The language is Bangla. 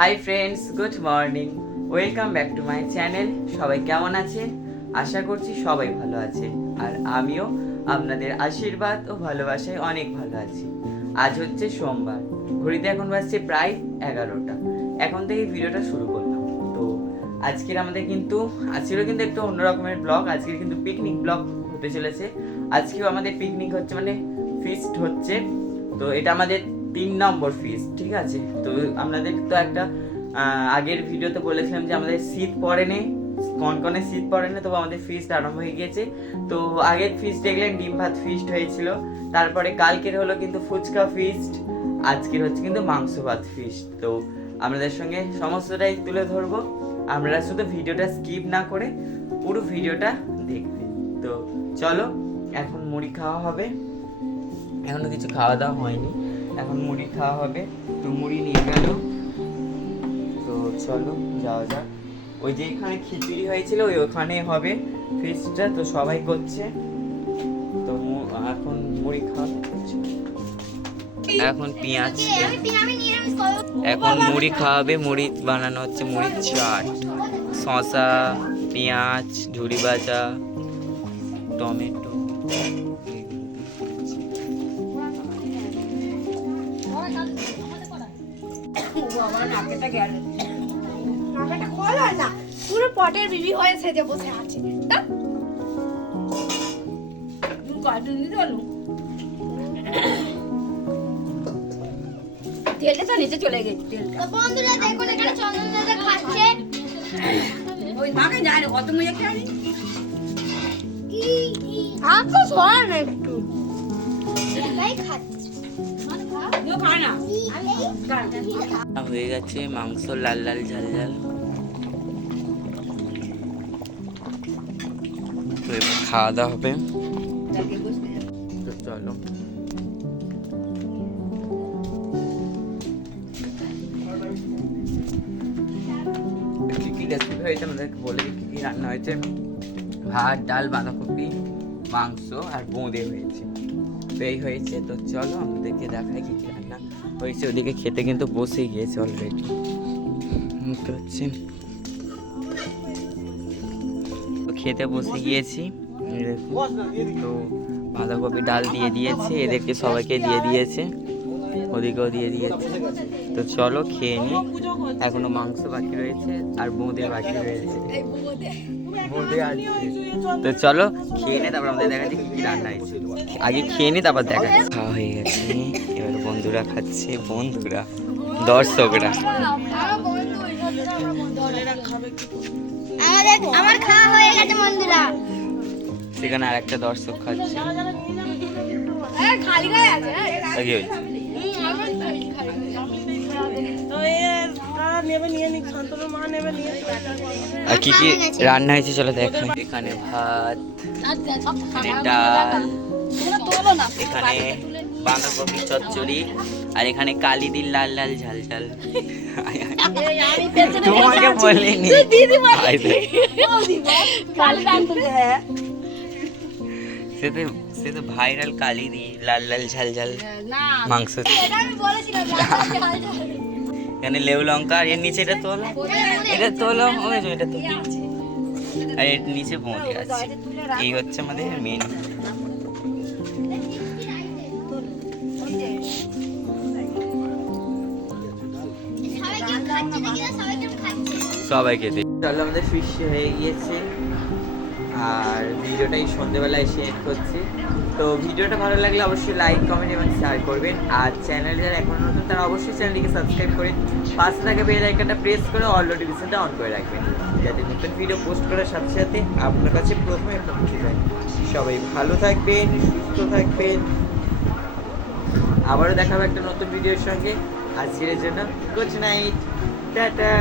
Hi friends, good morning, welcome back to my channel. সবাই কেমন আছেন? আশা করছি সবাই ভালো আছে, আর আমিও আপনাদের আশীর্বাদ ও ভালোবাসায় অনেক ভালো আছি। আজ হচ্ছে সোমবার, ঘড়িতে এখন বাজছে প্রায় 11টা। এখন থেকে ভিডিওটা শুরু করলাম। তো আজকের আমাদের আজকেরও কিন্তু একটু অন্যরকমের ব্লগ। আজকের কিন্তু পিকনিক ব্লগ হতে চলেছে। আজকেও আমাদের পিকনিক হচ্ছে, মানে ফিস্ট হচ্ছে। তো এটা আমাদের 3 নম্বর ফিস্ট, ঠিক আছে? তো আপনাদের তো একটা আগের ভিডিওতে বলেছিলাম যে আমাদের শীত পড়েনি, কনকনে শীত পড়েনি, তবু আমাদের ফিস্ট আরম্ভ হয়ে গিয়েছে। তো আগের ফিস্ট দেখলেন ডিম ভাত ফিস্ট হয়েছিল, তারপরে কালকের হলো কিন্তু ফুচকা ফিস্ট, আজকের হচ্ছে কিন্তু মাংস ভাত ফিস্ট। তো আপনাদের সঙ্গে সমস্তটাই তুলে ধরবো, আপনারা শুধু ভিডিওটা স্কিপ না করে পুরো ভিডিওটা দেখবেন। তো চলো, এখন মুড়ি খাওয়া হবে। এখনো কিছু খাওয়া দাওয়া হয়নি, এখন মুড়ি খাওয়া হবে। তো মুড়ি নিয়ে গেল, তো চলো যাওয়া যাক। ওই যে এখানে খিচুড়ি হয়েছিল, ওখানে হবে ফিস্টটা, তো সবাই করছে। তো এখন মুড়ি খাওয়া হচ্ছে। এখন পেঁয়াজ, এখন মুড়ি খাওয়াবে। মুড়ি বানানো হচ্ছে, মুড়ির চাট, শসা, পেঁয়াজ, ঝুড়ি ভাজা, টমেটো। পুরো পটের বিবি হয়ে সেজে বসে আছে। তেলটা তো নিচে চলে গেছে। তেলটা বন্ধুরা দেখুন, এখানে চন্দন দাদা খাচ্ছে। ওই মাকে যায় না, কত মজা খাই। আপনি শোনা না একটু, ভাই খাচ্ছে হয়ে গেছে মাংস, লাল লাল ঝাল ঝাল। তো এবার খাওয়া দাওয়া হবে। তো চলো, কি কি রেসিপি হয়েছে আমাদেরকে বলে দিই। কি কি রান্না হয়েছে? ভাত, ডাল, বাঁধাকপি, মাংস আর বোঁদে হয়েছে। তো এই হয়েছে। তো চলো আমাদেরকে দেখাই কি কি রান্না হয়েছে। ওদিকে খেতে কিন্তু বসে গিয়েছে অলরেডি। তো হচ্ছে, তো খেতে বসে গিয়েছি। তো বাঁধাকপি ডাল দিয়ে দিয়েছে, এদেরকে সবাইকে দিয়ে দিয়েছে, ওদিকেও দিয়ে দিয়েছে। তো চলো খেয়ে নিই। এখনো মাংস বাকি রয়েছে আর বোঁদে বাকি রয়েছে, বোঁদে আছে। তো চলো খেয়ে নে, তারপর আমাদের দেখাচ্ছি কি কি রান্না হয়েছে। আগে খেয়ে নি, তারপর দেখাচ্ছি। খাওয়া হয়ে গেছে, এবার বন্ধুরা খাচ্ছে, বন্ধুরা, দর্শকরা। আমার খাওয়া হয়ে গেছে বন্ধুরা। সেখানে আর একটা দর্শক খাচ্ছে। খালি গায়ে আছে। আর কি কি রান্না হয়েছে চলো দেখাই। এখানে ভাত, এখানে ডাল, এখানে বাঁধাকপি চচ্চড়ি, আর এখানে কালি দিল লাল লাল ঝাল ঝাল। তোমাকে বলিনি, সে তো ভাইরাল কালি দি লাল লাল ঝাল ঝাল মাংস। এখানে লেবু লঙ্কা, আর এর নিচে এটা তোলো, এটা তোলো, এটা তোলো, আর এর নিচে বোঁদে আছে। এই হচ্ছে আমাদের মেন। সবাইকে চলো, আমাদের ফিশ হয়ে গিয়েছে, আর ভিডিওটা এই সন্ধ্যেবেলায় এসে এন্ড করছি। তো ভিডিওটা ভালো লাগলে অবশ্যই লাইক, কমেন্ট এবং শেয়ার করবেন। আর চ্যানেলে যারা এখনো নতুন তারা অবশ্যই চ্যানেলটিকে সাবস্ক্রাইব করে পাশে থাকা বেল আইকনটা প্রেস করে অল নোটিফিকেশনটা অন করে রাখবেন, যাতে নতুন ভিডিও পোস্ট করার সাথে সাথে আপনার কাছে প্রথমে পৌঁছে যায়। সবাই ভালো থাকবেন, সুস্থ থাকবেন। আবারও দেখা হবে একটা নতুন ভিডিওর সঙ্গে। আজকের জন্য গুড নাইট, টাটা।